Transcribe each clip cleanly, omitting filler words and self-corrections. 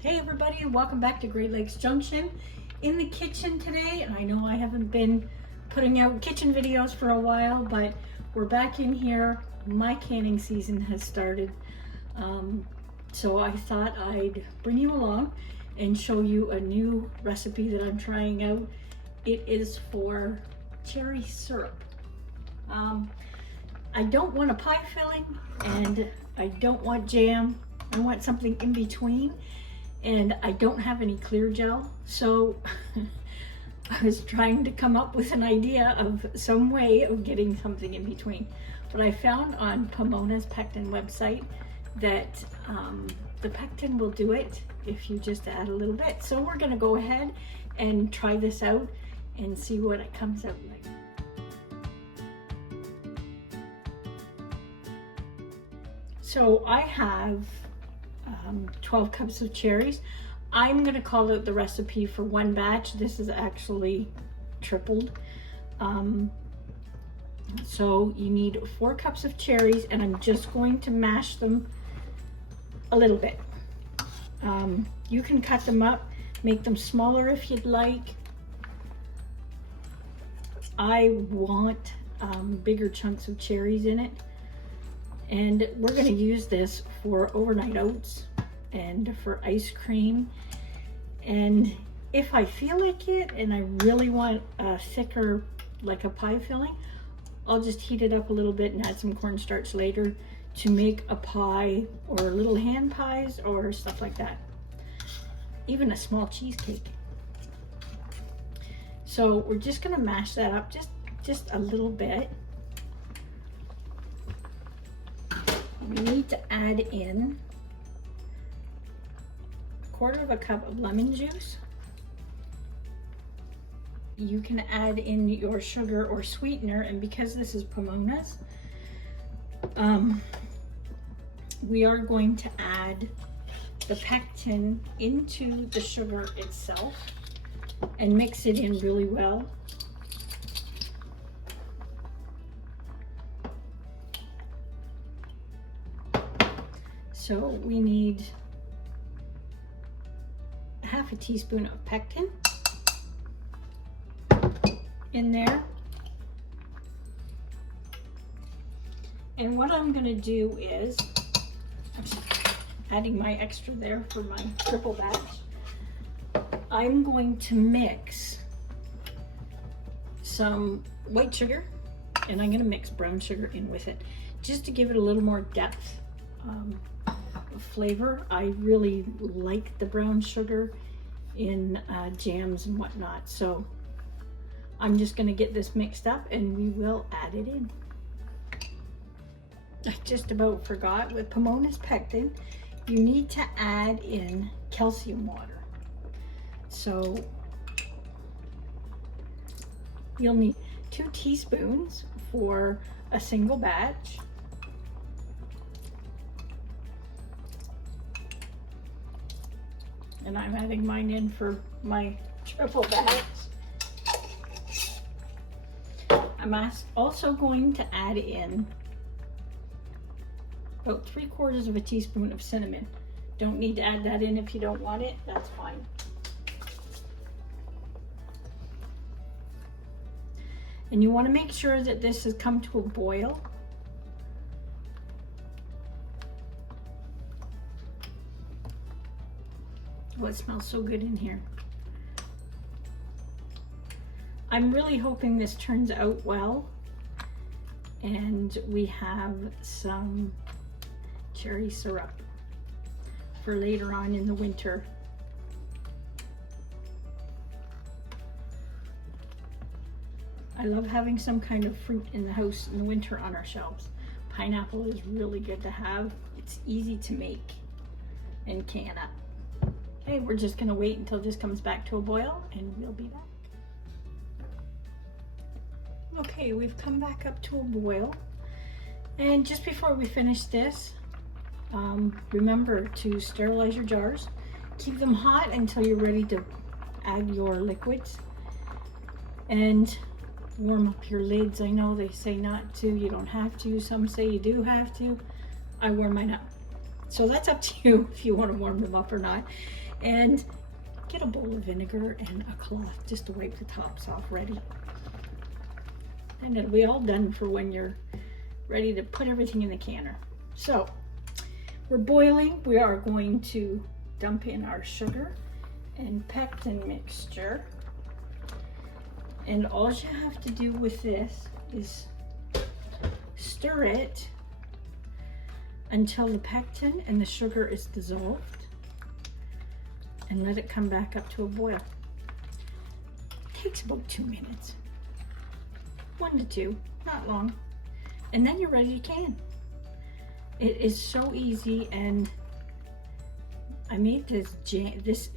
Hey everybody, welcome back to Great Lakes Junction. In the kitchen today, and I know I haven't been putting out kitchen videos for a while, but we're back in here. My canning season has started. So I thought I'd bring you along and show you a new recipe that I'm trying out. It is for cherry syrup. I don't want a pie filling and I don't want jam. I want something in between. And I don't have any clear gel, so I was trying to come up with an idea of some way of getting something in between. But I found on Pomona's pectin website that the pectin will do it if you just add a little bit. So we're gonna go ahead and try this out and see what it comes out like. So I have 12 cups of cherries. I'm going to call out the recipe for one batch. This is actually tripled. So you need 4 cups of cherries, and I'm just going to mash them a little bit. You can cut them up, make them smaller if you'd like. I want bigger chunks of cherries in it. And we're going to use this for overnight oats and for ice cream. And if I feel like it and I really want a thicker, like a pie filling, I'll just heat it up a little bit and add some cornstarch later to make a pie or little hand pies or stuff like that. Even a small cheesecake. So we're just going to mash that up just a little bit. We need to add in 1/4 cup of lemon juice. You can add in your sugar or sweetener, and because this is Pomona's, we are going to add the pectin into the sugar itself and mix it in really well. So we need 1/2 teaspoon of pectin in there. And what I'm going to do is, adding my extra there for my triple batch, I'm going to mix some white sugar, and I'm going to mix brown sugar in with it just to give it a little more depth. Flavor. I really like the brown sugar in jams and whatnot, so I'm just going to get this mixed up and we will add it in. I just about forgot, with Pomona's pectin you need to add in calcium water, so you'll need 2 teaspoons for a single batch. And I'm adding mine in for my triple batch. I'm also going to add in about 3/4 teaspoon of cinnamon. Don't need to add that in if you don't want it, that's fine. And you want to make sure that this has come to a boil. Oh, it smells so good in here. I'm really hoping this turns out well and we have some cherry syrup for later on in the winter. I love having some kind of fruit in the house in the winter on our shelves. Pineapple is really good to have. It's easy to make and can up. Okay, we're just going to wait until this comes back to a boil and we'll be back. Okay, we've come back up to a boil. And just before we finish this, remember to sterilize your jars. Keep them hot until you're ready to add your liquids. And warm up your lids. I know they say not to, you don't have to. Some say you do have to. I warm mine up. So that's up to you if you want to warm them up or not. And get a bowl of vinegar and a cloth just to wipe the tops off ready. And it'll be all done for when you're ready to put everything in the canner. So we're boiling. We are going to dump in our sugar and pectin mixture. And all you have to do with this is stir it until the pectin and the sugar is dissolved, and let it come back up to a boil. It takes about 2 minutes. 1 to 2, not long. And then you're ready to can. It is so easy, and I made this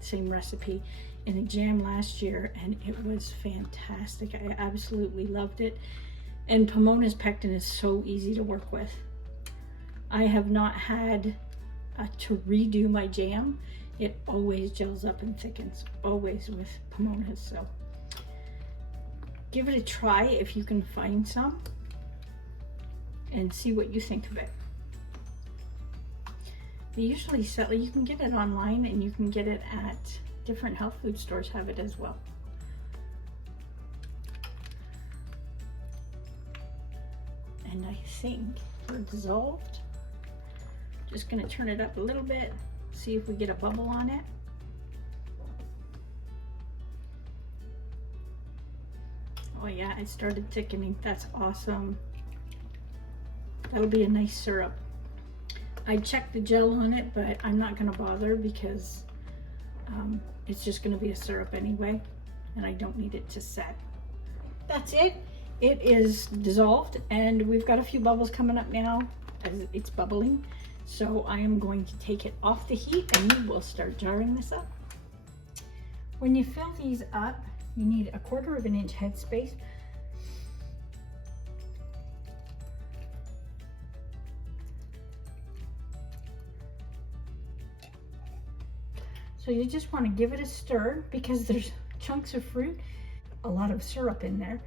same recipe in a jam last year, and it was fantastic. I absolutely loved it. And Pomona's pectin is so easy to work with. I have not had to redo my jam. It always gels up and thickens, always with Pomona's. So give it a try if you can find some, and see what you think of it. They usually sell, you can get it online, and you can get it at different health food stores, have it as well. And I think we're dissolved. Just gonna turn it up a little bit, see if we get a bubble on it. Oh yeah, it started thickening. That's awesome. That'll be a nice syrup. I checked the gel on it, but I'm not gonna bother because it's just gonna be a syrup anyway, and I don't need it to set. That's it. It is dissolved, and we've got a few bubbles coming up now as it's bubbling. So I am going to take it off the heat, and we'll start jarring this up. When you fill these up, you need 1/4 inch headspace. So you just want to give it a stir because there's chunks of fruit, a lot of syrup in there.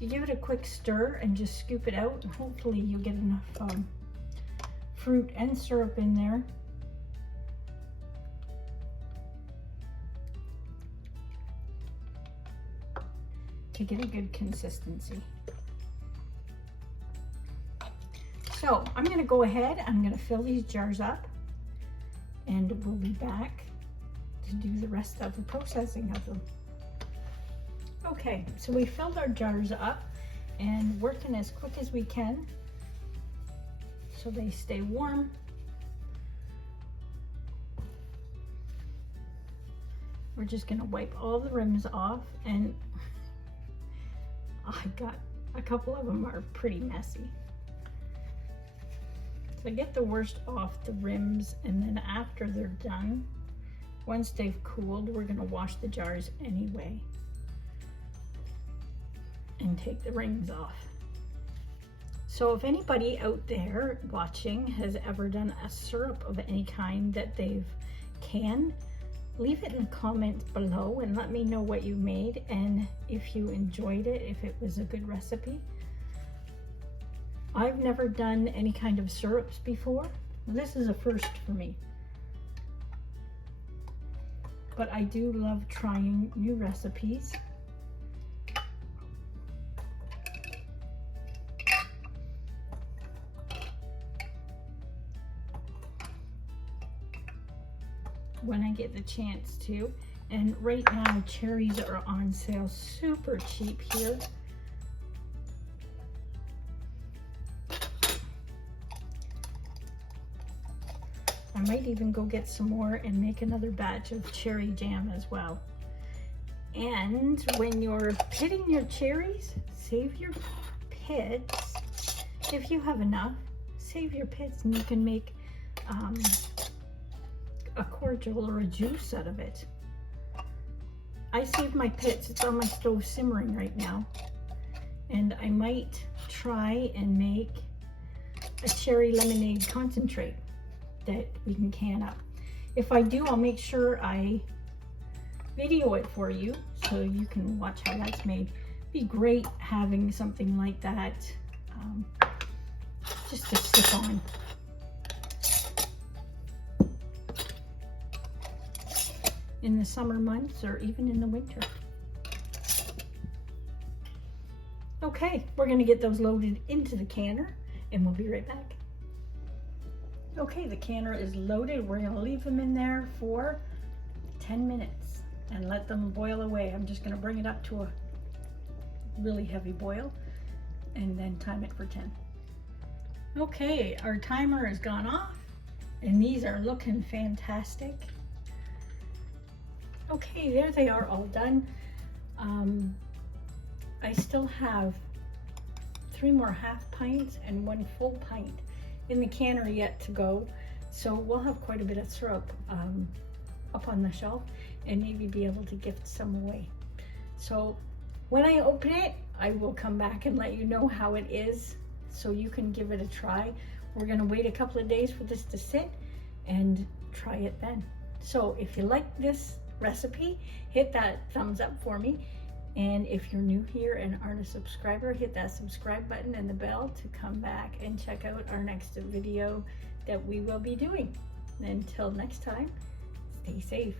You give it a quick stir and just scoop it out, and hopefully you'll get enough fruit and syrup in there. To get a good consistency. So I'm going to go ahead, I'm going to fill these jars up, and we'll be back to do the rest of the processing of them. Okay, so we filled our jars up and working as quick as we can so they stay warm. We're just gonna wipe all the rims off, and I got a couple of them are pretty messy. So get the worst off the rims, and then after they're done, once they've cooled, we're gonna wash the jars anyway and take the rings off. So if anybody out there watching has ever done a syrup of any kind that they've canned, leave it in the comments below and let me know what you made and if you enjoyed it, if it was a good recipe. I've never done any kind of syrups before. This is a first for me. But I do love trying new recipes. When I get the chance to. And right now cherries are on sale super cheap here. I might even go get some more and make another batch of cherry jam as well. And when you're pitting your cherries, save your pits. If you have enough, save your pits and you can make a cordial or a juice out of it. I saved my pits. It's on my stove simmering right now. And I might try and make a cherry lemonade concentrate that we can can up. If I do, I'll make sure I video it for you so you can watch how that's made. Be great having something like that just to sip on. in the summer months or even in the winter. Okay, we're gonna get those loaded into the canner and we'll be right back. Okay, the canner is loaded. We're gonna leave them in there for 10 minutes and let them boil away. I'm just gonna bring it up to a really heavy boil and then time it for 10. Okay, our timer has gone off and these are looking fantastic. Okay, there they are, all done. I still have 3 more half pints and 1 full pint in the canner yet to go. So we'll have quite a bit of syrup up on the shelf and maybe be able to gift some away. So when I open it, I will come back and let you know how it is so you can give it a try. We're gonna wait a couple of days for this to sit and try it then. So if you like this recipe, hit that thumbs up for me. And if you're new here and aren't a subscriber, hit that subscribe button and the bell to come back and check out our next video that we will be doing. Until next time, stay safe.